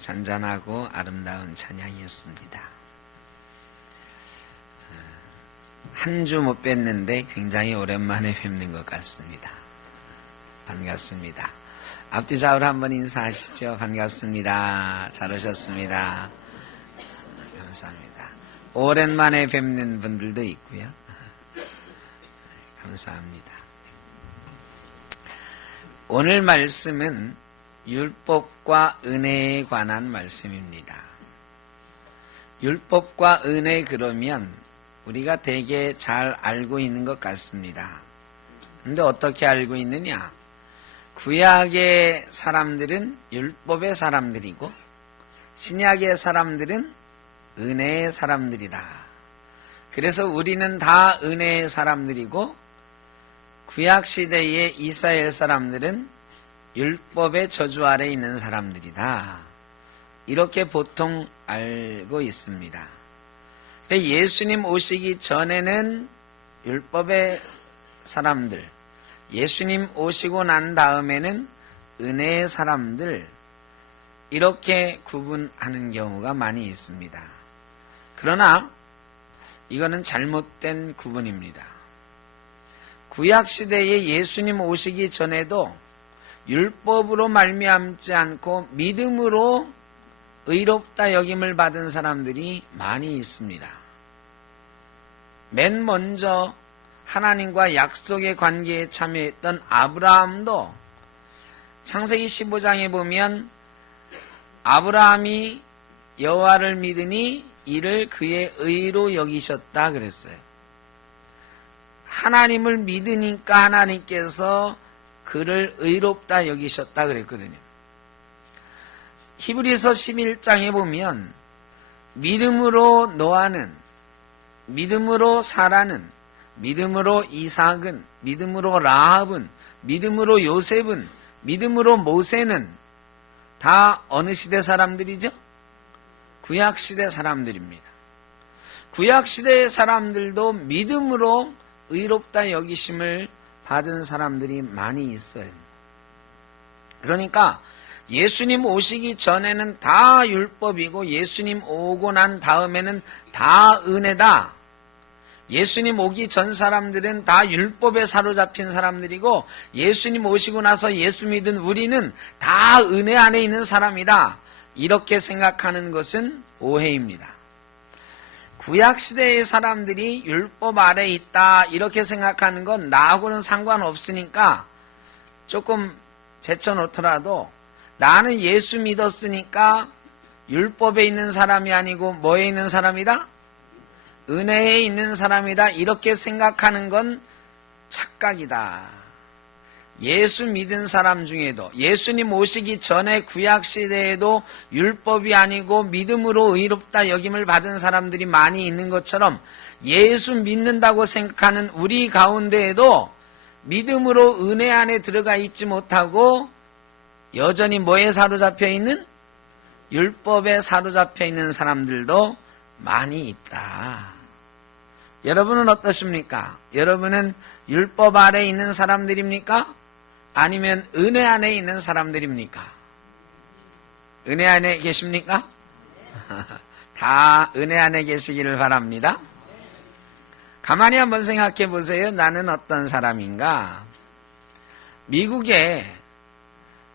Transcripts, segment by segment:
잔잔하고 아름다운 찬양이었습니다. 한 주 못 뵀는데 굉장히 오랜만에 뵙는 것 같습니다. 반갑습니다. 앞뒤 좌우로 한번 인사하시죠. 반갑습니다. 잘 오셨습니다. 감사합니다. 오랜만에 뵙는 분들도 있고요. 감사합니다. 오늘 말씀은 율법과 은혜에 관한 말씀입니다. 율법과 은혜 그러면 우리가 되게 잘 알고 있는 것 같습니다. 근데 어떻게 알고 있느냐? 구약의 사람들은 율법의 사람들이고 신약의 사람들은 은혜의 사람들이라. 그래서 우리는 다 은혜의 사람들이고 구약시대의 이스라엘 사람들은 율법의 저주 아래 있는 사람들이다. 이렇게 보통 알고 있습니다. 예수님 오시기 전에는 율법의 사람들, 예수님 오시고 난 다음에는 은혜의 사람들, 이렇게 구분하는 경우가 많이 있습니다. 그러나 이거는 잘못된 구분입니다. 구약시대에 예수님 오시기 전에도 율법으로 말미암지 않고 믿음으로 의롭다 여김을 받은 사람들이 많이 있습니다. 맨 먼저 하나님과 약속의 관계에 참여했던 아브라함도 창세기 15장에 보면 아브라함이 여호와를 믿으니 이를 그의 의로 여기셨다 그랬어요. 하나님을 믿으니까 하나님께서 그를 의롭다 여기셨다 그랬거든요. 히브리서 11장에 보면 믿음으로 노아는, 믿음으로 사라는, 믿음으로 이삭은, 믿음으로 라합은, 믿음으로 요셉은, 믿음으로 모세는 다 어느 시대 사람들이죠? 구약시대 사람들입니다. 구약시대의 사람들도 믿음으로 의롭다 여기심을 받은 사람들이 많이 있어요. 그러니까 예수님 오시기 전에는 다 율법이고 예수님 오고 난 다음에는 다 은혜다. 예수님 오기 전 사람들은 다 율법에 사로잡힌 사람들이고 예수님 오시고 나서 예수 믿은 우리는 다 은혜 안에 있는 사람이다. 이렇게 생각하는 것은 오해입니다. 구약시대의 사람들이 율법 아래 있다 이렇게 생각하는 건 나하고는 상관없으니까 조금 제쳐놓더라도 나는 예수 믿었으니까 율법에 있는 사람이 아니고 뭐에 있는 사람이다? 은혜에 있는 사람이다. 이렇게 생각하는 건 착각이다. 예수 믿은 사람 중에도 예수님 오시기 전에 구약시대에도 율법이 아니고 믿음으로 의롭다 여김을 받은 사람들이 많이 있는 것처럼 예수 믿는다고 생각하는 우리 가운데에도 믿음으로 은혜 안에 들어가 있지 못하고 여전히 뭐에 사로잡혀 있는? 율법에 사로잡혀 있는 사람들도 많이 있다. 여러분은 어떠십니까? 여러분은 율법 아래 있는 사람들입니까? 아니면 은혜 안에 있는 사람들입니까? 은혜 안에 계십니까? 다 은혜 안에 계시기를 바랍니다. 가만히 한번 생각해 보세요. 나는 어떤 사람인가? 미국에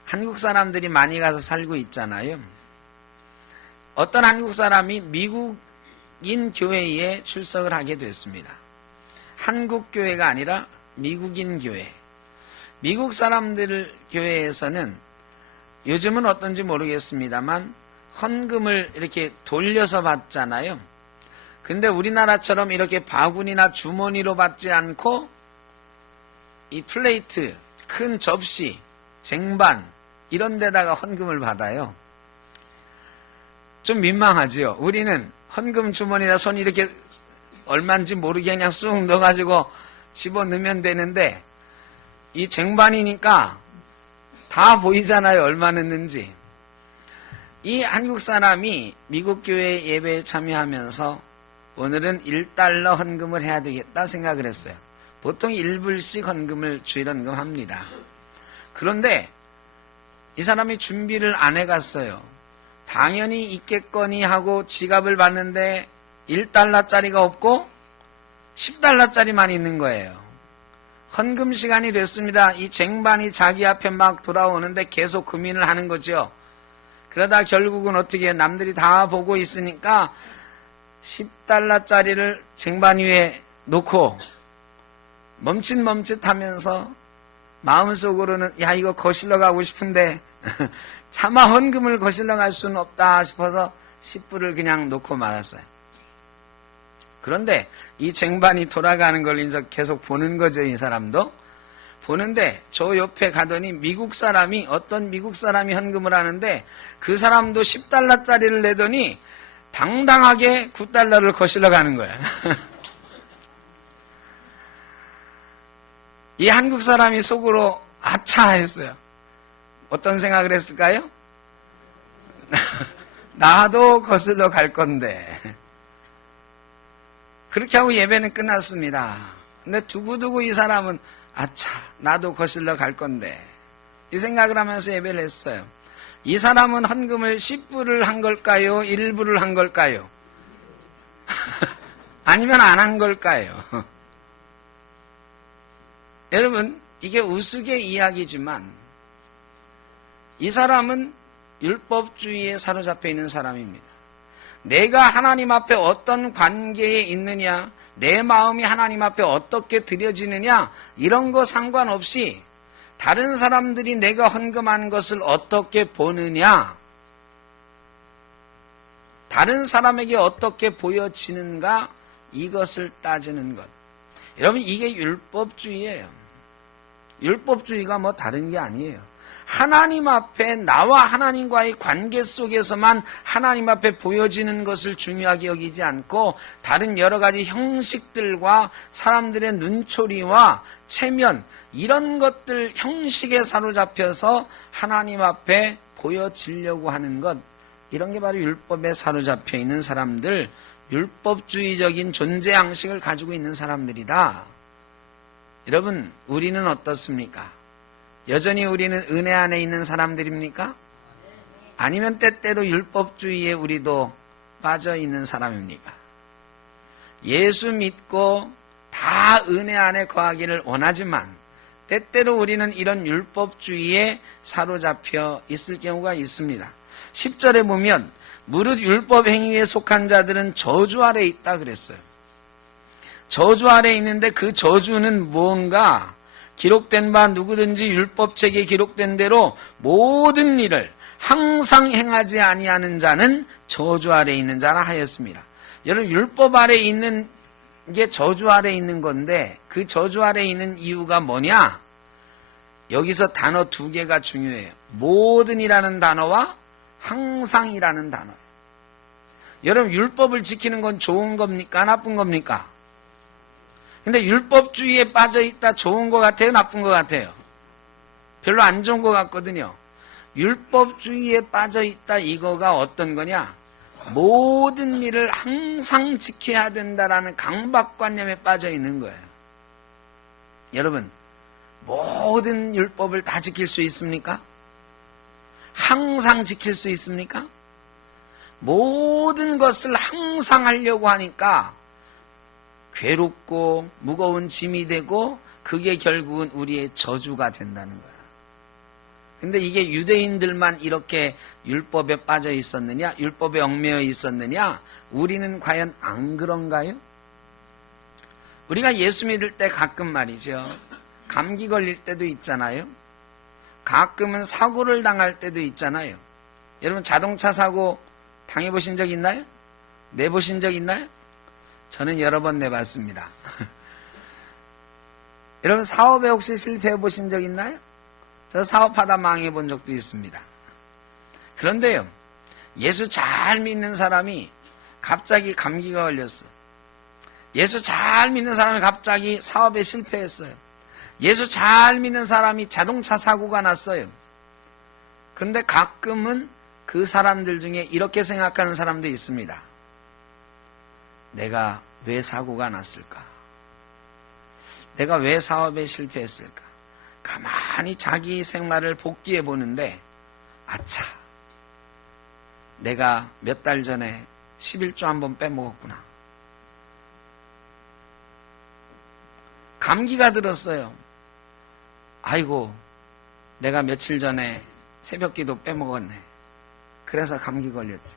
한국 사람들이 많이 가서 살고 있잖아요. 어떤 한국 사람이 미국인 교회에 출석을 하게 됐습니다. 한국 교회가 아니라 미국인 교회. 미국 사람들 교회에서는 요즘은 어떤지 모르겠습니다만 헌금을 이렇게 돌려서 받잖아요. 근데 우리나라처럼 이렇게 바구니나 주머니로 받지 않고 이 플레이트, 큰 접시, 쟁반 이런 데다가 헌금을 받아요. 좀 민망하죠. 우리는 헌금 주머니에다 손 이렇게 얼마인지 모르게 그냥 쑥 넣어가지고 집어넣으면 되는데 이 쟁반이니까 다 보이잖아요. 얼마 넣는지. 이 한국 사람이 미국 교회 예배에 참여하면서 오늘은 1달러 헌금을 해야 되겠다 생각을 했어요. 보통 1불씩 헌금을 주일 헌금합니다. 그런데 이 사람이 준비를 안 해갔어요. 당연히 있겠거니 하고 지갑을 봤는데 1달러짜리가 없고 10달러짜리만 있는 거예요. 헌금 시간이 됐습니다. 이 쟁반이 자기 앞에 막 돌아오는데 계속 고민을 하는 거죠. 그러다 결국은 어떻게 해요? 남들이 다 보고 있으니까 10달러짜리를 쟁반 위에 놓고 멈칫멈칫하면서 마음속으로는 야, 이거 거실러 가고 싶은데 차마 헌금을 거실러 갈 수는 없다 싶어서 10불을 그냥 놓고 말았어요. 그런데 이 쟁반이 돌아가는 걸 이제 계속 보는 거죠. 이 사람도 보는데 저 옆에 가더니 어떤 미국 사람이 헌금을 하는데 그 사람도 10달러짜리를 내더니 당당하게 9달러를 거실러 가는 거예요. 이 한국 사람이 속으로 아차 했어요. 어떤 생각을 했을까요? 나도 거슬러 갈 건데. 그렇게 하고 예배는 끝났습니다. 근데 두고두고 이 사람은 아차, 나도 거슬러 갈 건데. 이 생각을 하면서 예배를 했어요. 이 사람은 헌금을 10불을 한 걸까요? 1불을 한 걸까요? 아니면 안 한 걸까요? 여러분, 이게 우스개 이야기지만 이 사람은 율법주의에 사로잡혀 있는 사람입니다. 내가 하나님 앞에 어떤 관계에 있느냐, 내 마음이 하나님 앞에 어떻게 드려지느냐, 이런 거 상관없이 다른 사람들이 내가 헌금하는 것을 어떻게 보느냐, 다른 사람에게 어떻게 보여지는가, 이것을 따지는 것. 여러분, 이게 율법주의예요. 율법주의가 뭐 다른 게 아니에요. 하나님 앞에 나와 하나님과의 관계 속에서만 하나님 앞에 보여지는 것을 중요하게 여기지 않고 다른 여러 가지 형식들과 사람들의 눈초리와 체면 이런 것들 형식에 사로잡혀서 하나님 앞에 보여지려고 하는 것, 이런 게 바로 율법에 사로잡혀 있는 사람들, 율법주의적인 존재 양식을 가지고 있는 사람들이다. 여러분, 우리는 어떻습니까? 여전히 우리는 은혜 안에 있는 사람들입니까? 아니면 때때로 율법주의에 우리도 빠져 있는 사람입니까? 예수 믿고 다 은혜 안에 거하기를 원하지만 때때로 우리는 이런 율법주의에 사로잡혀 있을 경우가 있습니다. 10절에 보면 무릇 율법 행위에 속한 자들은 저주 아래 있다 그랬어요. 저주 아래 있는데 그 저주는 뭔가 기록된 바 누구든지 율법책에 기록된 대로 모든 일을 항상 행하지 아니하는 자는 저주 아래 있는 자라 하였습니다. 여러분, 율법 아래 있는 게 저주 아래 있는 건데 그 저주 아래 있는 이유가 뭐냐? 여기서 단어 두 개가 중요해요. 모든이라는 단어와 항상이라는 단어예요. 여러분, 율법을 지키는 건 좋은 겁니까? 나쁜 겁니까? 근데 율법주의에 빠져있다 좋은 것 같아요? 나쁜 것 같아요? 별로 안 좋은 것 같거든요. 율법주의에 빠져있다 이거가 어떤 거냐? 모든 일을 항상 지켜야 된다라는 강박관념에 빠져있는 거예요. 여러분, 모든 율법을 다 지킬 수 있습니까? 항상 지킬 수 있습니까? 모든 것을 항상 하려고 하니까 괴롭고 무거운 짐이 되고 그게 결국은 우리의 저주가 된다는 거야. 근데 이게 유대인들만 이렇게 율법에 빠져 있었느냐? 율법에 얽매여 있었느냐? 우리는 과연 안 그런가요? 우리가 예수 믿을 때 가끔 말이죠. 감기 걸릴 때도 있잖아요. 가끔은 사고를 당할 때도 있잖아요. 여러분, 자동차 사고 당해보신 적 있나요? 내보신 적 있나요? 저는 여러 번 내봤습니다. 여러분, 사업에 혹시 실패해 보신 적 있나요? 저 사업하다 망해 본 적도 있습니다. 그런데요, 예수 잘 믿는 사람이 갑자기 감기가 걸렸어요. 예수 잘 믿는 사람이 갑자기 사업에 실패했어요. 예수 잘 믿는 사람이 자동차 사고가 났어요. 근데 가끔은 그 사람들 중에 이렇게 생각하는 사람도 있습니다. 내가 왜 사고가 났을까? 내가 왜 사업에 실패했을까? 가만히 자기 생활을 복귀해 보는데, 아차, 내가 몇 달 전에 11조 한번 빼먹었구나. 감기가 들었어요. 아이고, 내가 며칠 전에 새벽기도 빼먹었네. 그래서 감기 걸렸지.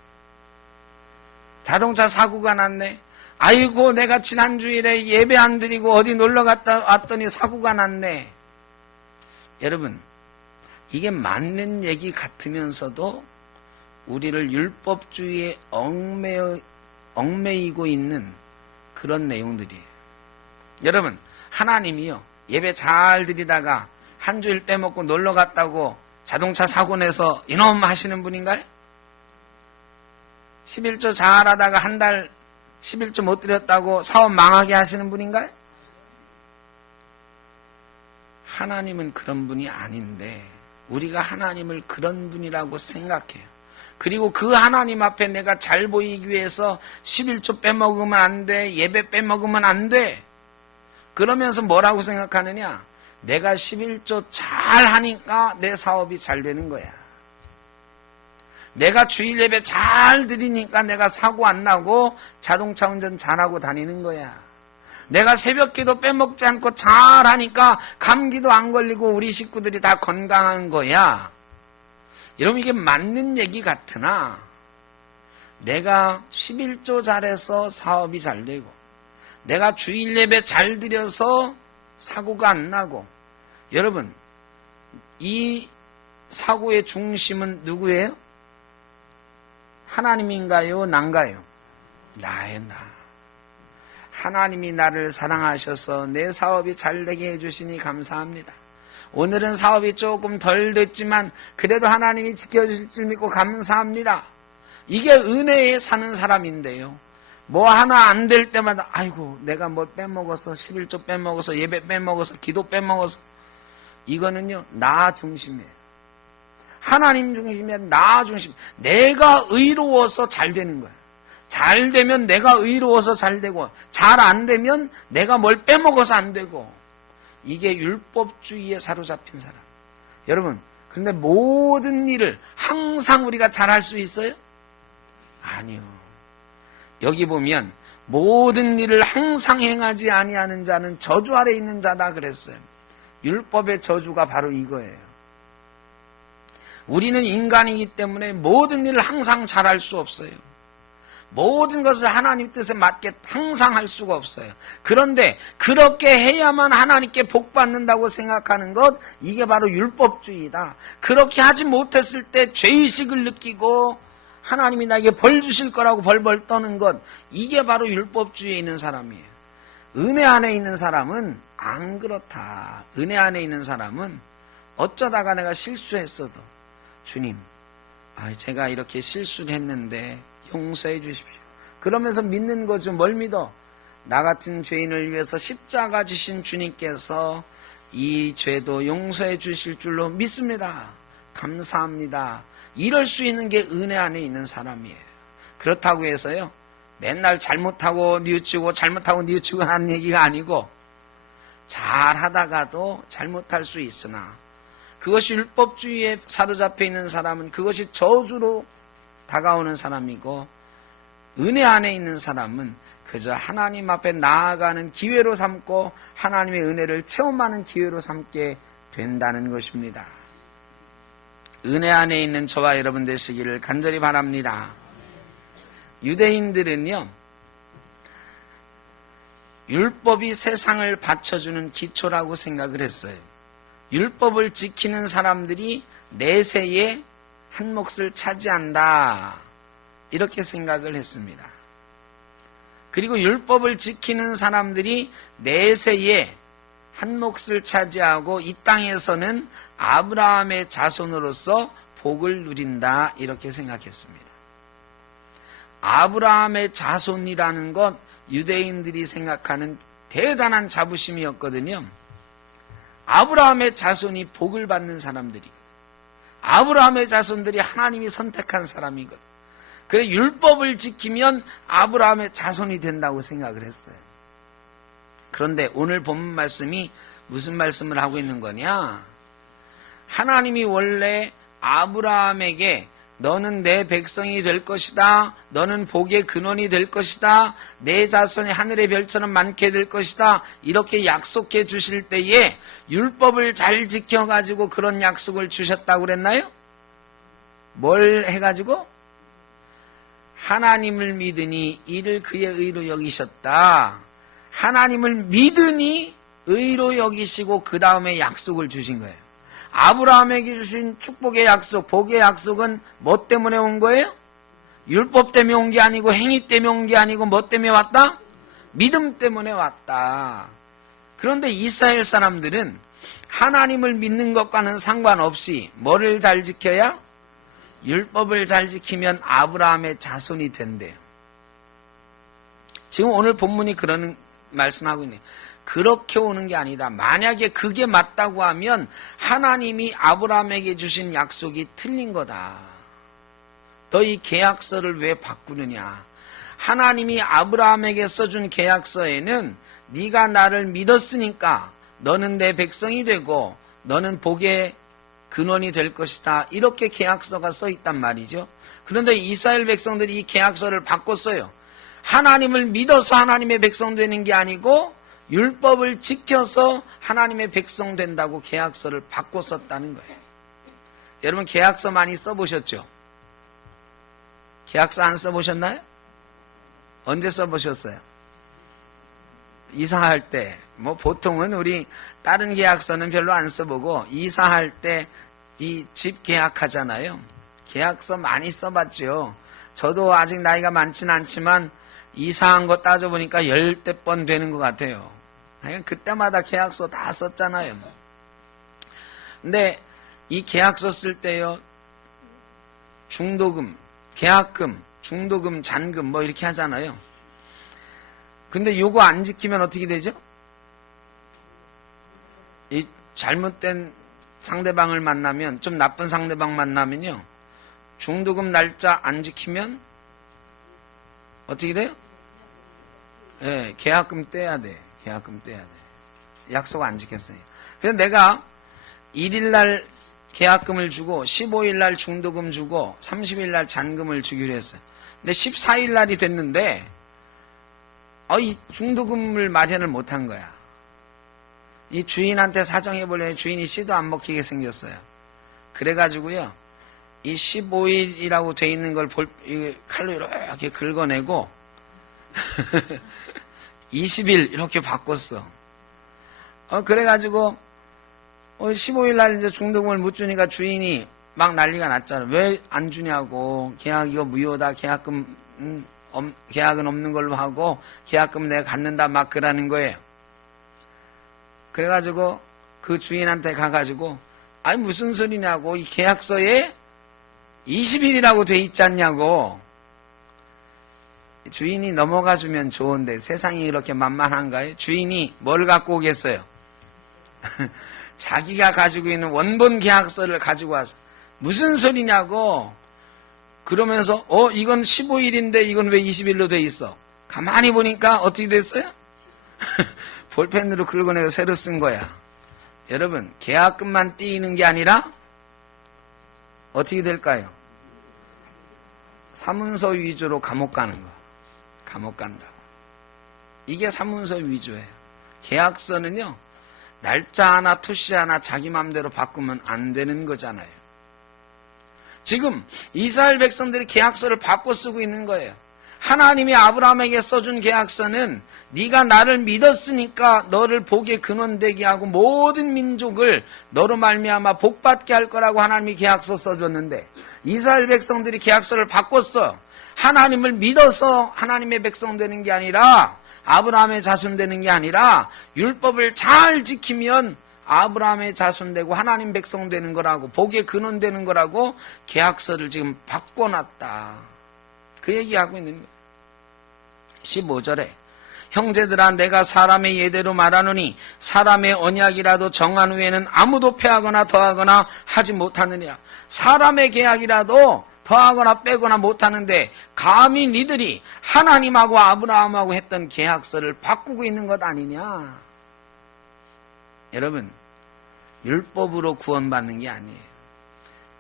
자동차 사고가 났네. 아이고, 내가 지난 주일에 예배 안 드리고 어디 놀러 갔다 왔더니 사고가 났네. 여러분, 이게 맞는 얘기 같으면서도 우리를 율법주의에 얽매이고 있는 그런 내용들이에요. 여러분, 하나님이요, 예배 잘 드리다가 한 주일 빼먹고 놀러 갔다고 자동차 사고 내서 이놈 하시는 분인가요? 11조 잘하다가 한 달 11조 못 드렸다고 사업 망하게 하시는 분인가요? 하나님은 그런 분이 아닌데 우리가 하나님을 그런 분이라고 생각해요. 그리고 그 하나님 앞에 내가 잘 보이기 위해서 11조 빼먹으면 안 돼, 예배 빼먹으면 안 돼. 그러면서 뭐라고 생각하느냐? 내가 11조 잘 하니까 내 사업이 잘 되는 거야. 내가 주일 예배 잘 드리니까 내가 사고 안 나고 자동차 운전 잘하고 다니는 거야. 내가 새벽기도 빼먹지 않고 잘 하니까 감기도 안 걸리고 우리 식구들이 다 건강한 거야. 여러분, 이게 맞는 얘기 같으나 내가 11조 잘해서 사업이 잘 되고 내가 주일 예배 잘 드려서 사고가 안 나고, 여러분, 이 사고의 중심은 누구예요? 하나님인가요? 난가요? 나예요, 나. 하나님이 나를 사랑하셔서 내 사업이 잘 되게 해주시니 감사합니다. 오늘은 사업이 조금 덜 됐지만 그래도 하나님이 지켜주실 줄 믿고 감사합니다. 이게 은혜에 사는 사람인데요. 뭐 하나 안 될 때마다 아이고, 내가 뭘 빼먹어서 11조 빼먹어서 예배 빼먹어서 기도 빼먹어서, 이거는요, 나 중심이에요. 하나님 중심이야. 나 중심. 내가 의로워서 잘 되는 거야. 잘 되면 내가 의로워서 잘 되고, 잘 안 되면 내가 뭘 빼먹어서 안 되고, 이게 율법주의에 사로잡힌 사람. 여러분, 근데 모든 일을 항상 우리가 잘할 수 있어요? 아니요. 여기 보면 모든 일을 항상 행하지 아니하는 자는 저주 아래 있는 자다 그랬어요. 율법의 저주가 바로 이거예요. 우리는 인간이기 때문에 모든 일을 항상 잘할 수 없어요. 모든 것을 하나님 뜻에 맞게 항상 할 수가 없어요. 그런데 그렇게 해야만 하나님께 복 받는다고 생각하는 것, 이게 바로 율법주의다. 그렇게 하지 못했을 때 죄의식을 느끼고 하나님이 나에게 벌 주실 거라고 벌벌 떠는 것, 이게 바로 율법주의에 있는 사람이에요. 은혜 안에 있는 사람은 안 그렇다. 은혜 안에 있는 사람은 어쩌다가 내가 실수했어도 주님, 제가 이렇게 실수를 했는데 용서해 주십시오. 그러면서 믿는 거죠. 뭘 믿어? 나 같은 죄인을 위해서 십자가 지신 주님께서 이 죄도 용서해 주실 줄로 믿습니다. 감사합니다. 이럴 수 있는 게 은혜 안에 있는 사람이에요. 그렇다고 해서요, 맨날 잘못하고 뉘우치고 잘못하고 뉘우치고 하는 얘기가 아니고, 잘하다가도 잘못할 수 있으나 그것이 율법주의에 사로잡혀 있는 사람은 그것이 저주로 다가오는 사람이고, 은혜 안에 있는 사람은 그저 하나님 앞에 나아가는 기회로 삼고 하나님의 은혜를 체험하는 기회로 삼게 된다는 것입니다. 은혜 안에 있는 저와 여러분 되시기를 간절히 바랍니다. 유대인들은요, 율법이 세상을 받쳐주는 기초라고 생각을 했어요. 율법을 지키는 사람들이 내세에 한 몫을 차지한다, 이렇게 생각을 했습니다. 그리고 율법을 지키는 사람들이 내세에 한 몫을 차지하고 이 땅에서는 아브라함의 자손으로서 복을 누린다, 이렇게 생각했습니다. 아브라함의 자손이라는 것, 유대인들이 생각하는 대단한 자부심이었거든요. 아브라함의 자손이 복을 받는 사람들이거든. 아브라함의 자손들이 하나님이 선택한 사람이거든. 그래, 율법을 지키면 아브라함의 자손이 된다고 생각을 했어요. 그런데 오늘 본문 말씀이 무슨 말씀을 하고 있는 거냐? 하나님이 원래 아브라함에게 너는 내 백성이 될 것이다. 너는 복의 근원이 될 것이다. 내 자손이 하늘의 별처럼 많게 될 것이다. 이렇게 약속해 주실 때에 율법을 잘 지켜가지고 그런 약속을 주셨다고 그랬나요? 뭘 해가지고? 하나님을 믿으니 이를 그의 의로 여기셨다. 하나님을 믿으니 의로 여기시고 그 다음에 약속을 주신 거예요. 아브라함에게 주신 축복의 약속, 복의 약속은 뭐 때문에 온 거예요? 율법 때문에 온 게 아니고 행위 때문에 온 게 아니고 뭐 때문에 왔다? 믿음 때문에 왔다. 그런데 이스라엘 사람들은 하나님을 믿는 것과는 상관없이 뭐를 잘 지켜야? 율법을 잘 지키면 아브라함의 자손이 된대요. 지금 오늘 본문이 그러는 말씀하고 있네요. 그렇게 오는 게 아니다. 만약에 그게 맞다고 하면 하나님이 아브라함에게 주신 약속이 틀린 거다. 너 이 계약서를 왜 바꾸느냐. 하나님이 아브라함에게 써준 계약서에는 네가 나를 믿었으니까 너는 내 백성이 되고 너는 복의 근원이 될 것이다. 이렇게 계약서가 써 있단 말이죠. 그런데 이스라엘 백성들이 이 계약서를 바꿨어요. 하나님을 믿어서 하나님의 백성 되는 게 아니고 율법을 지켜서 하나님의 백성 된다고 계약서를 바꿔 썼다는 거예요. 여러분 계약서 많이 써보셨죠? 계약서 안 써보셨나요? 언제 써보셨어요? 이사할 때, 보통은 우리 다른 계약서는 별로 안 써보고 이사할 때 이 집 계약하잖아요. 계약서 많이 써봤죠. 저도 아직 나이가 많지는 않지만 이사한 거 따져보니까 10대 번 되는 것 같아요. 그때마다 계약서 다 썼잖아요. 근데 이 계약서 쓸 때요, 중도금, 계약금, 중도금, 잔금 이렇게 하잖아요. 근데 요거 안 지키면 어떻게 되죠? 이 잘못된 상대방을 만나면, 좀 나쁜 상대방 만나면요, 중도금 날짜 안 지키면 어떻게 돼요? 예, 계약금 떼야 돼. 계약금 떼야 돼. 약속 안 지켰어요. 그래서 내가 1일날 계약금을 주고 15일날 중도금 주고 30일날 잔금을 주기로 했어요. 근데 14일날이 됐는데 이 중도금을 마련을 못한 거야. 이 주인한테 사정해보려니 주인이 씨도 안 먹히게 생겼어요. 그래가지고요, 이 15일이라고 돼 있는 걸 칼로 이렇게 긁어내고 20일 이렇게 바꿨어. 그래가지고 15일날 이제 중도금을 못 주니까 주인이 막 난리가 났잖아. 왜 안 주냐고. 계약 이거 무효다. 계약금 계약은 없는 걸로 하고 계약금 내가 갖는다 막 그러는 거예요. 그래가지고 그 주인한테 가가지고 아니 무슨 소리냐고. 이 계약서에 20일이라고 돼 있지 않냐고. 주인이 넘어가 주면 좋은데 세상이 이렇게 만만한가요? 주인이 뭘 갖고 오겠어요? 자기가 가지고 있는 원본 계약서를 가지고 와서 무슨 소리냐고. 그러면서 이건 15일인데 이건 왜 20일로 돼 있어? 가만히 보니까 어떻게 됐어요? 볼펜으로 긁어내고 새로 쓴 거야. 여러분 계약금만 띄이는 게 아니라 어떻게 될까요? 사문서 위조로 감옥 가는 거. 감옥 간다. 이게 사문서 위조예요. 계약서는요, 날짜 하나 토시 하나 자기 마음대로 바꾸면 안 되는 거잖아요. 지금 이스라엘 백성들이 계약서를 바꿔 쓰고 있는 거예요. 하나님이 아브라함에게 써준 계약서는 네가 나를 믿었으니까 너를 복의 근원 되게 하고 모든 민족을 너로 말미암아 복받게 할 거라고 하나님이 계약서 써줬는데 이스라엘 백성들이 계약서를 바꿨어. 하나님을 믿어서 하나님의 백성 되는 게 아니라 아브라함의 자손 되는 게 아니라 율법을 잘 지키면 아브라함의 자손 되고 하나님 백성 되는 거라고, 복의 근원 되는 거라고 계약서를 지금 바꿔놨다. 그 얘기하고 있는 거예요. 15절에 형제들아 내가 사람의 예대로 말하노니 사람의 언약이라도 정한 후에는 아무도 패하거나 더하거나 하지 못하느니라. 사람의 계약이라도 더하거나 빼거나 못하는데 감히 니들이 하나님하고 아브라함하고 했던 계약서를 바꾸고 있는 것 아니냐. 여러분 율법으로 구원받는 게 아니에요.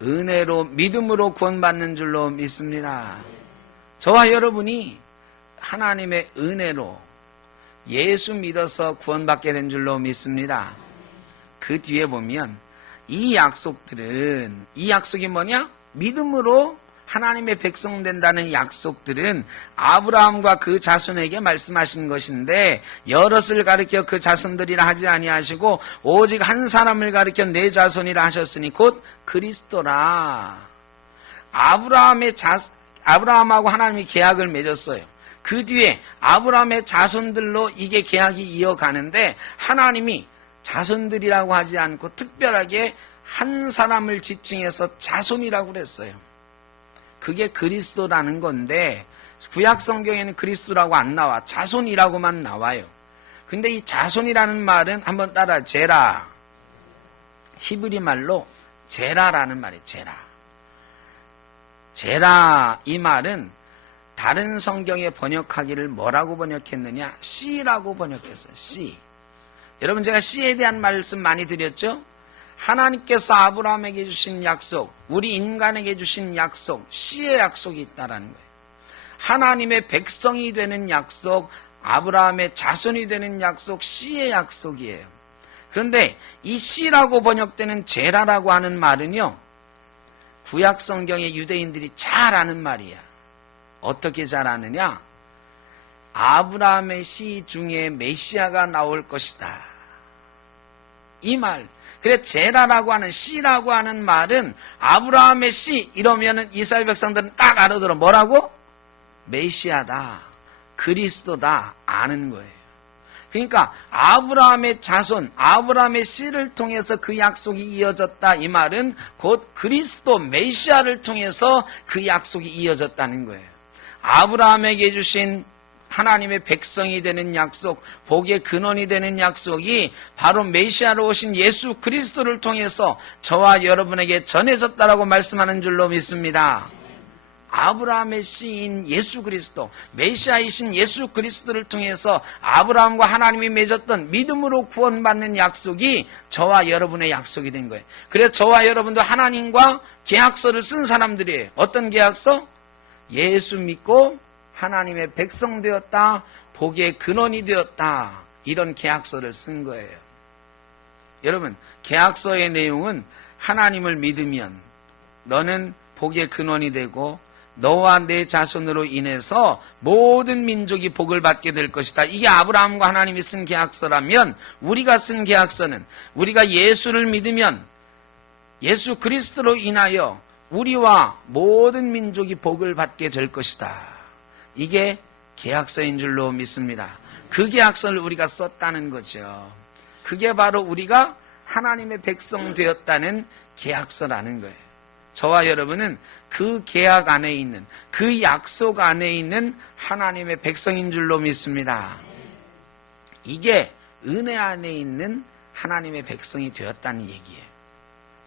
은혜로 믿음으로 구원받는 줄로 믿습니다. 저와 여러분이 하나님의 은혜로 예수 믿어서 구원받게 된 줄로 믿습니다. 그 뒤에 보면 이 약속이 뭐냐? 믿음으로 하나님의 백성 된다는 약속들은 아브라함과 그 자손에게 말씀하신 것인데, 여럿을 가리켜 그 자손들이라 하지 아니하시고 오직 한 사람을 가리켜 내 자손이라 하셨으니 곧 그리스도라. 아브라함하고 하나님이 계약을 맺었어요. 그 뒤에 아브라함의 자손들로 이게 계약이 이어가는데, 하나님이 자손들이라고 하지 않고 특별하게 한 사람을 지칭해서 자손이라고 그랬어요. 그게 그리스도라는 건데, 구약 성경에는 그리스도라고 안 나와. 자손이라고만 나와요. 근데 이 자손이라는 말은 한번 따라, 제라. 히브리 말로 제라라는 말이에요. 제라. 이 말은 다른 성경에 번역하기를 뭐라고 번역했느냐? 씨라고 번역했어요. 씨. 여러분, 제가 씨에 대한 말씀 많이 드렸죠? 하나님께서 아브라함에게 주신 약속, 우리 인간에게 주신 약속, 씨의 약속이 있다라는 거예요. 하나님의 백성이 되는 약속, 아브라함의 자손이 되는 약속, 씨의 약속이에요. 그런데 이 씨라고 번역되는 제라라고 하는 말은요, 구약 성경의 유대인들이 잘 아는 말이야. 어떻게 잘 아느냐? 아브라함의 씨 중에 메시아가 나올 것이다. 이 말. 그래, 제라라고 하는 씨라고 하는 말은 아브라함의 씨 이러면은 이스라엘 백성들은 딱 알아들어. 뭐라고? 메시아다, 그리스도다 아는 거예요. 그러니까 아브라함의 자손, 아브라함의 씨를 통해서 그 약속이 이어졌다. 이 말은 곧 그리스도 메시아를 통해서 그 약속이 이어졌다는 거예요. 아브라함에게 주신 하나님의 백성이 되는 약속, 복의 근원이 되는 약속이 바로 메시아로 오신 예수 그리스도를 통해서 저와 여러분에게 전해졌다라고 말씀하는 줄로 믿습니다. 아브라함의 씨인 예수 그리스도, 메시아이신 예수 그리스도를 통해서 아브라함과 하나님이 맺었던 믿음으로 구원받는 약속이 저와 여러분의 약속이 된 거예요. 그래서 저와 여러분도 하나님과 계약서를 쓴 사람들이에요. 어떤 계약서? 예수 믿고 하나님의 백성 되었다, 복의 근원이 되었다, 이런 계약서를 쓴 거예요. 여러분, 계약서의 내용은 하나님을 믿으면 너는 복의 근원이 되고 너와 내 자손으로 인해서 모든 민족이 복을 받게 될 것이다. 이게 아브라함과 하나님이 쓴 계약서라면, 우리가 쓴 계약서는 우리가 예수를 믿으면 예수 그리스도로 인하여 우리와 모든 민족이 복을 받게 될 것이다. 이게 계약서인 줄로 믿습니다. 그 계약서를 우리가 썼다는 거죠. 그게 바로 우리가 하나님의 백성 되었다는 계약서라는 거예요. 저와 여러분은 그 계약 안에 있는, 그 약속 안에 있는 하나님의 백성인 줄로 믿습니다. 이게 은혜 안에 있는 하나님의 백성이 되었다는 얘기예요.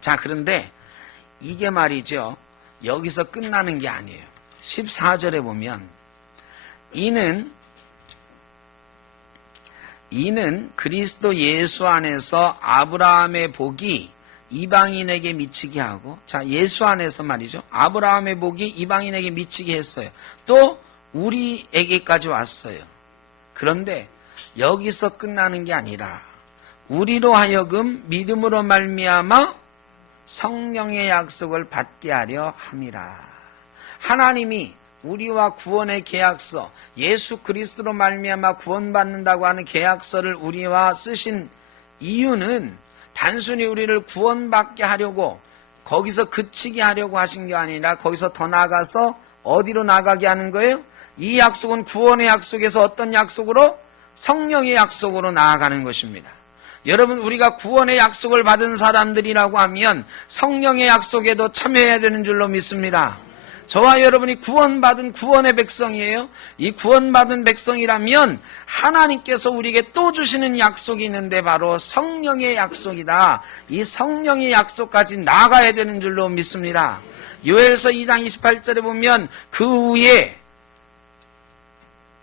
자, 그런데 이게 말이죠, 여기서 끝나는 게 아니에요. 14절에 보면 이는 그리스도 예수 안에서 아브라함의 복이 이방인에게 미치게 하고, 자, 예수 안에서 말이죠, 아브라함의 복이 이방인에게 미치게 했어요. 또 우리에게까지 왔어요. 그런데 여기서 끝나는 게 아니라 우리로 하여금 믿음으로 말미암아 성령의 약속을 받게 하려 함이라. 하나님이 우리와 구원의 계약서, 예수 그리스도로 말미암아 구원받는다고 하는 계약서를 우리와 쓰신 이유는 단순히 우리를 구원받게 하려고, 거기서 그치게 하려고 하신 게 아니라 거기서 더 나아가서 어디로 나가게 하는 거예요? 이 약속은 구원의 약속에서 어떤 약속으로? 성령의 약속으로 나아가는 것입니다. 여러분, 우리가 구원의 약속을 받은 사람들이라고 하면 성령의 약속에도 참여해야 되는 줄로 믿습니다. 저와 여러분이 구원받은 구원의 백성이에요. 이 구원받은 백성이라면 하나님께서 우리에게 또 주시는 약속이 있는데 바로 성령의 약속이다. 이 성령의 약속까지 나아가야 되는 줄로 믿습니다. 요엘서 2장 28절에 보면 그 후에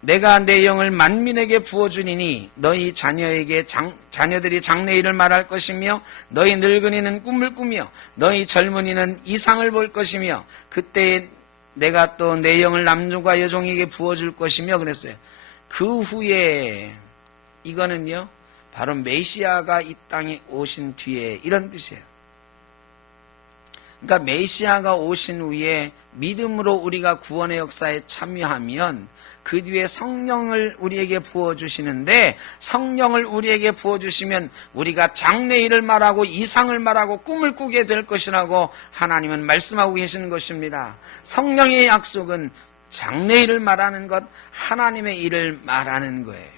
내가 내 영을 만민에게 부어주리니 너희 자녀들이 장래일을 말할 것이며 너희 늙은이는 꿈을 꾸며 너희 젊은이는 이상을 볼 것이며 그때 내가 또 내 영을 남종과 여종에게 부어줄 것이며 그랬어요. 그 후에 이거는요 바로 메시아가 이 땅에 오신 뒤에 이런 뜻이에요. 그러니까 메시아가 오신 후에 믿음으로 우리가 구원의 역사에 참여하면 그 뒤에 성령을 우리에게 부어주시는데 성령을 우리에게 부어주시면 우리가 장래일을 말하고 이상을 말하고 꿈을 꾸게 될 것이라고 하나님은 말씀하고 계시는 것입니다. 성령의 약속은 장래일을 말하는 것, 하나님의 일을 말하는 거예요.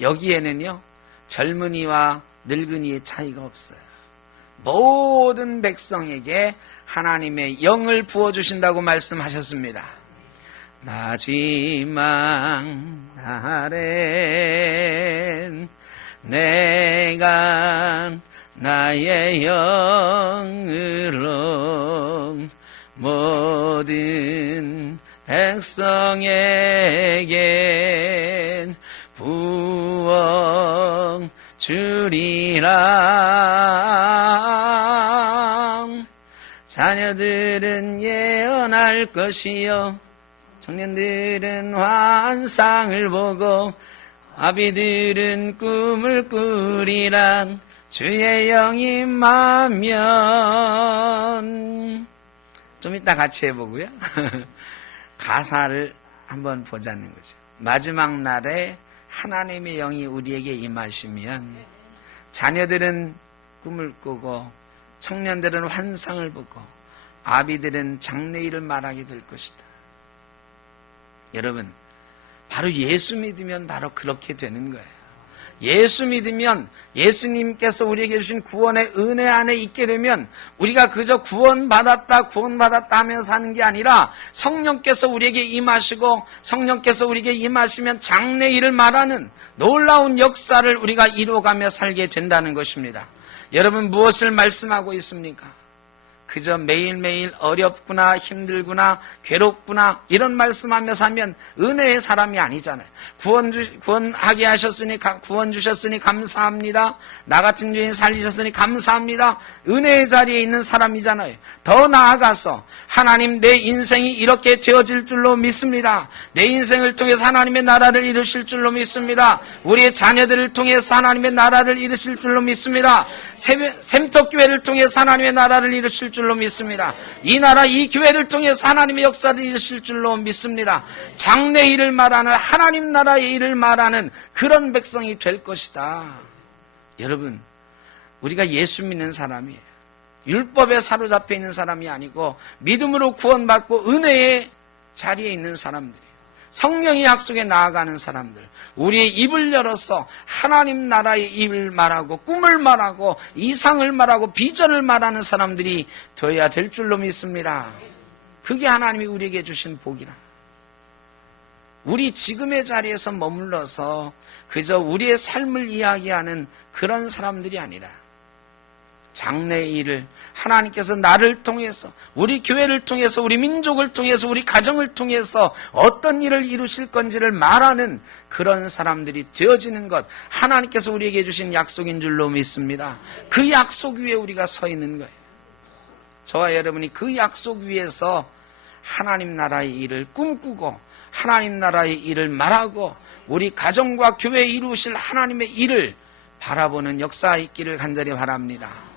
여기에는요 젊은이와 늙은이의 차이가 없어요. 모든 백성에게 하나님의 영을 부어주신다고 말씀하셨습니다. 마지막 날엔 내가 나의 영으로 모든 백성에게 부어 주리라. 자녀들은 예언할 것이요 청년들은 환상을 보고 아비들은 꿈을 꾸리라. 주의 영이 임하면 좀 이따 같이 해보고요. 가사를 한번 보자는 거죠. 마지막 날에 하나님의 영이 우리에게 임하시면 자녀들은 꿈을 꾸고 청년들은 환상을 보고 아비들은 장래일을 말하게 될 것이다. 여러분, 바로 예수 믿으면 바로 그렇게 되는 거예요. 예수 믿으면 예수님께서 우리에게 주신 구원의 은혜 안에 있게 되면 우리가 그저 구원받았다 하면서 하는 게 아니라 성령께서 우리에게 임하시고 성령께서 우리에게 임하시면 장래일을 말하는 놀라운 역사를 우리가 이루어가며 살게 된다는 것입니다. 여러분 무엇을 말씀하고 있습니까? 그저 매일매일 어렵구나 힘들구나 괴롭구나 이런 말씀하며 살면 은혜의 사람이 아니잖아요. 구원하게 하셨으니 구원 주셨으니 감사합니다. 나 같은 죄인 살리셨으니 감사합니다. 은혜의 자리에 있는 사람이잖아요. 더 나아가서 하나님 내 인생이 이렇게 되어질 줄로 믿습니다. 내 인생을 통해서 하나님의 나라를 이루실 줄로 믿습니다. 우리의 자녀들을 통해서 하나님의 나라를 이루실 줄로 믿습니다. 샘터교회를 통해서 하나님의 나라를 이루실 줄로 믿습니다. 이 나라 이 교회를 통해서 하나님의 역사를 이루실 줄로 믿습니다. 장래일을 말하는 하나님 나라의 일을 말하는 그런 백성이 될 것이다. 여러분 우리가 예수 믿는 사람이에요. 율법에 사로잡혀 있는 사람이 아니고 믿음으로 구원받고 은혜의 자리에 있는 사람들이에요. 성령의 약속에 나아가는 사람들, 우리의 입을 열어서 하나님 나라의 일을 말하고 꿈을 말하고 이상을 말하고 비전을 말하는 사람들이 되어야 될 줄로 믿습니다. 그게 하나님이 우리에게 주신 복이라. 우리 지금의 자리에서 머물러서 그저 우리의 삶을 이야기하는 그런 사람들이 아니라 장래의 일을 하나님께서 나를 통해서 우리 교회를 통해서 우리 민족을 통해서 우리 가정을 통해서 어떤 일을 이루실 건지를 말하는 그런 사람들이 되어지는 것, 하나님께서 우리에게 주신 약속인 줄로 믿습니다. 그 약속 위에 우리가 서 있는 거예요. 저와 여러분이 그 약속 위에서 하나님 나라의 일을 꿈꾸고 하나님 나라의 일을 말하고 우리 가정과 교회에 이루실 하나님의 일을 바라보는 역사 있기를 간절히 바랍니다.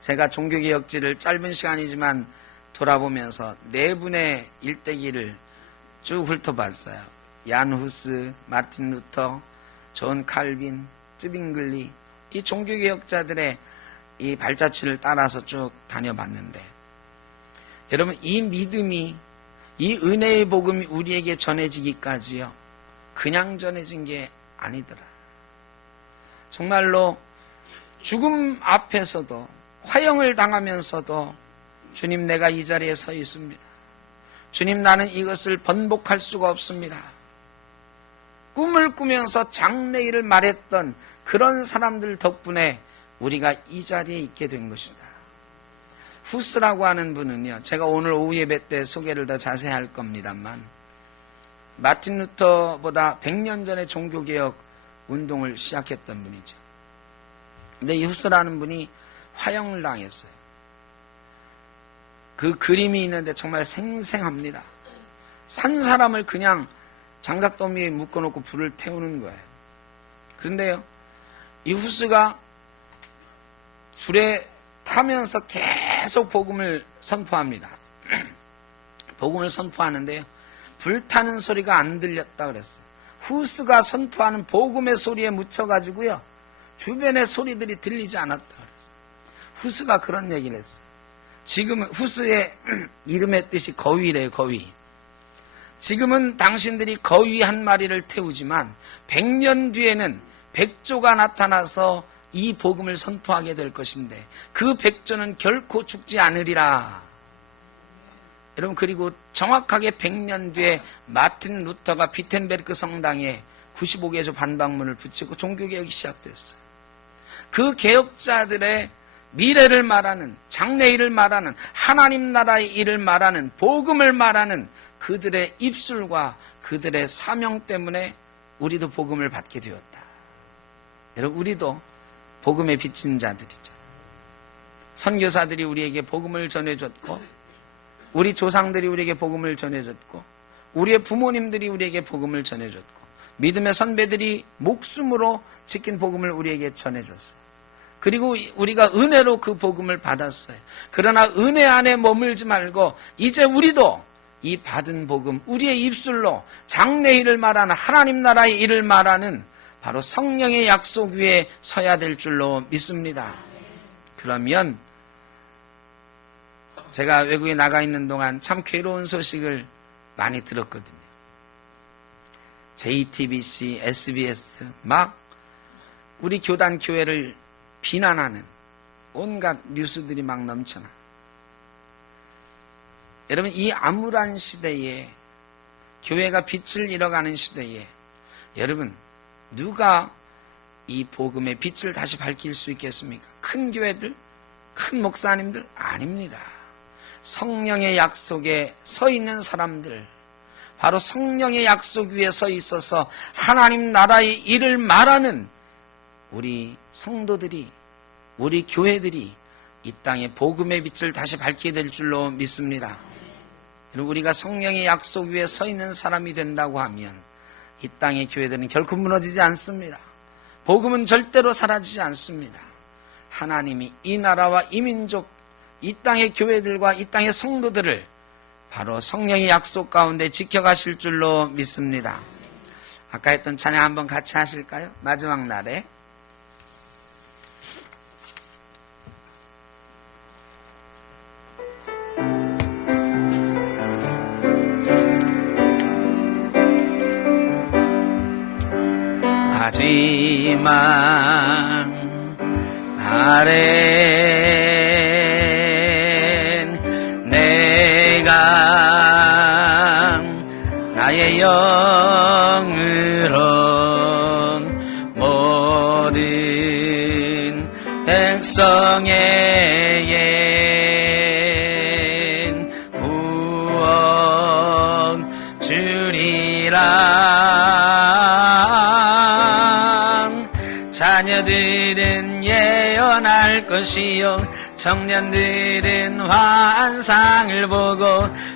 제가 종교개혁지를 짧은 시간이지만 돌아보면서 네 분의 일대기를 쭉 훑어봤어요. 얀 후스, 마틴 루터, 존 칼빈, 쯔빙글리, 이 종교개혁자들의 이 발자취를 따라서 쭉 다녀봤는데 여러분 이 믿음이 이 은혜의 복음이 우리에게 전해지기까지요 그냥 전해진 게 아니더라. 정말로 죽음 앞에서도 화형을 당하면서도 주님 내가 이 자리에 서 있습니다. 주님 나는 이것을 번복할 수가 없습니다. 꿈을 꾸면서 장래일을 말했던 그런 사람들 덕분에 우리가 이 자리에 있게 된 것이다. 후스라고 하는 분은요 제가 오늘 오후 예배 때 소개를 더 자세히 할 겁니다만 마틴 루터보다 100년 전에 종교개혁 운동을 시작했던 분이죠. 근데 이 후스라는 분이 화형을 당했어요. 그 그림이 있는데 정말 생생합니다. 산 사람을 그냥 장작더미에 묶어놓고 불을 태우는 거예요. 그런데요, 이 후스가 불에 타면서 계속 복음을 선포합니다. 복음을 선포하는데요, 불타는 소리가 안 들렸다 그랬어요. 후스가 선포하는 복음의 소리에 묻혀가지고요, 주변의 소리들이 들리지 않았다 그랬어요. 후스가 그런 얘기를 했어요. 지금은 후스의 이름의 뜻이 거위래요. 거위. 지금은 당신들이 거위 한 마리를 태우지만 100년 뒤에는 백조가 나타나서 이 복음을 선포하게 될 것인데 그 백조는 결코 죽지 않으리라. 여러분, 그리고 정확하게 100년 뒤에 마틴 루터가 비텐베르크 성당에 95개조 반박문을 붙이고 종교개혁이 시작됐어요. 그 개혁자들의 미래를 말하는, 장래일을 말하는, 하나님 나라의 일을 말하는, 복음을 말하는 그들의 입술과 그들의 사명 때문에 우리도 복음을 받게 되었다. 여러분, 우리도 복음에 비친 자들이죠. 선교사들이 우리에게 복음을 전해줬고, 우리 조상들이 우리에게 복음을 전해줬고, 우리의 부모님들이 우리에게 복음을 전해줬고, 믿음의 선배들이 목숨으로 지킨 복음을 우리에게 전해줬어요. 그리고 우리가 은혜로 그 복음을 받았어요. 그러나 은혜 안에 머물지 말고 이제 우리도 이 받은 복음, 우리의 입술로 장래일을 말하는, 하나님 나라의 일을 말하는 바로 성령의 약속 위에 서야 될 줄로 믿습니다. 그러면 제가 외국에 나가 있는 동안 참 괴로운 소식을 많이 들었거든요. JTBC, SBS 막 우리 교단 교회를 비난하는 온갖 뉴스들이 막 넘쳐나. 여러분, 이 암울한 시대에, 교회가 빛을 잃어가는 시대에 여러분, 누가 이 복음의 빛을 다시 밝힐 수 있겠습니까? 큰 교회들? 큰 목사님들? 아닙니다. 성령의 약속에 서 있는 사람들, 바로 성령의 약속 위에 서 있어서 하나님 나라의 일을 말하는 우리 성도들이, 우리 교회들이 이 땅에 복음의 빛을 다시 밝히게 될 줄로 믿습니다. 우리가 성령의 약속 위에 서 있는 사람이 된다고 하면 이 땅의 교회들은 결코 무너지지 않습니다. 복음은 절대로 사라지지 않습니다. 하나님이 이 나라와 이 민족, 이 땅의 교회들과 이 땅의 성도들을 바로 성령의 약속 가운데 지켜가실 줄로 믿습니다. 아까 했던 찬양 한번 같이 하실까요? 마지막 날에. 마지막 날엔 내가 나의 영으로 모든 백성에겐 구원 주리라. 자녀들은 예언할 것이요 청년들은 환상을 보고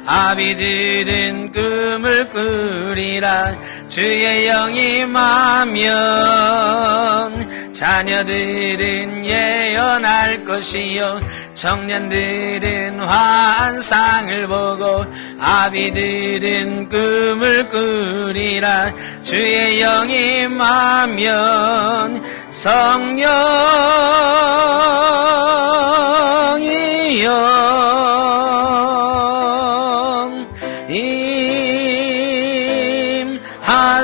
아비들은 꿈을 꾸리라. 주의 영이 임하면 자녀들은 예언할 것이요 청년들은 환상을 보고 아비들은 꿈을 꾸리라. 주의 영이 임하면 성령이여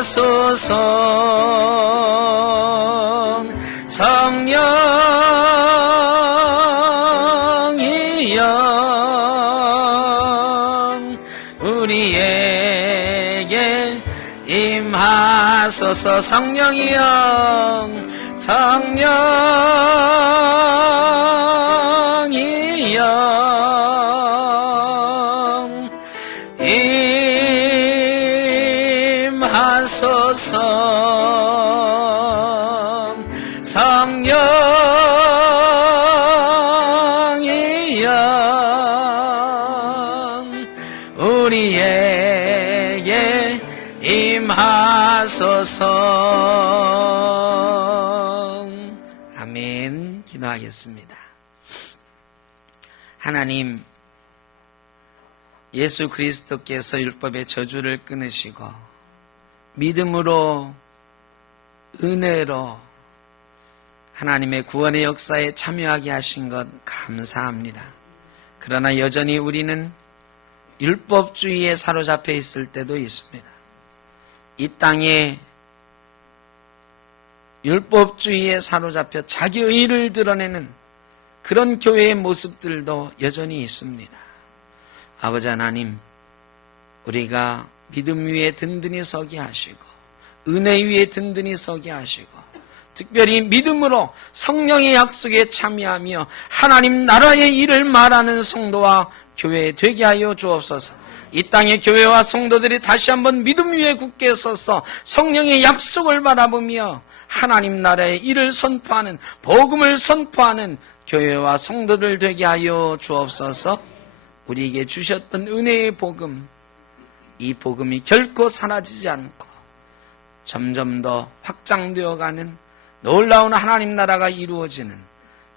임하소서. 성령이여 우리에게 임하소서. 성령이여, 성령이여 아멘. 기도하겠습니다. 하나님, 예수 그리스도께서 율법의 저주를 끊으시고 믿음으로 은혜로 하나님의 구원의 역사에 참여하게 하신 것 감사합니다. 그러나 여전히 우리는 율법주의에 사로잡혀 있을 때도 있습니다. 이 땅에 율법주의에 사로잡혀 자기 의를 드러내는 그런 교회의 모습들도 여전히 있습니다. 아버지 하나님, 우리가 믿음 위에 든든히 서게 하시고 은혜 위에 든든히 서게 하시고 특별히 믿음으로 성령의 약속에 참여하며 하나님 나라의 일을 말하는 성도와 교회 되게 하여 주옵소서. 이 땅의 교회와 성도들이 다시 한번 믿음 위에 굳게 서서 성령의 약속을 바라보며 하나님 나라의 일을 선포하는, 복음을 선포하는 교회와 성도들 되게 하여 주옵소서. 우리에게 주셨던 은혜의 복음, 이 복음이 결코 사라지지 않고 점점 더 확장되어가는 놀라운 하나님 나라가 이루어지는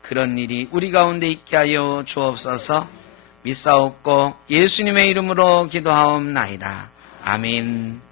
그런 일이 우리 가운데 있게 하여 주옵소서. 믿사옵고 예수님의 이름으로 기도하옵나이다. 아멘.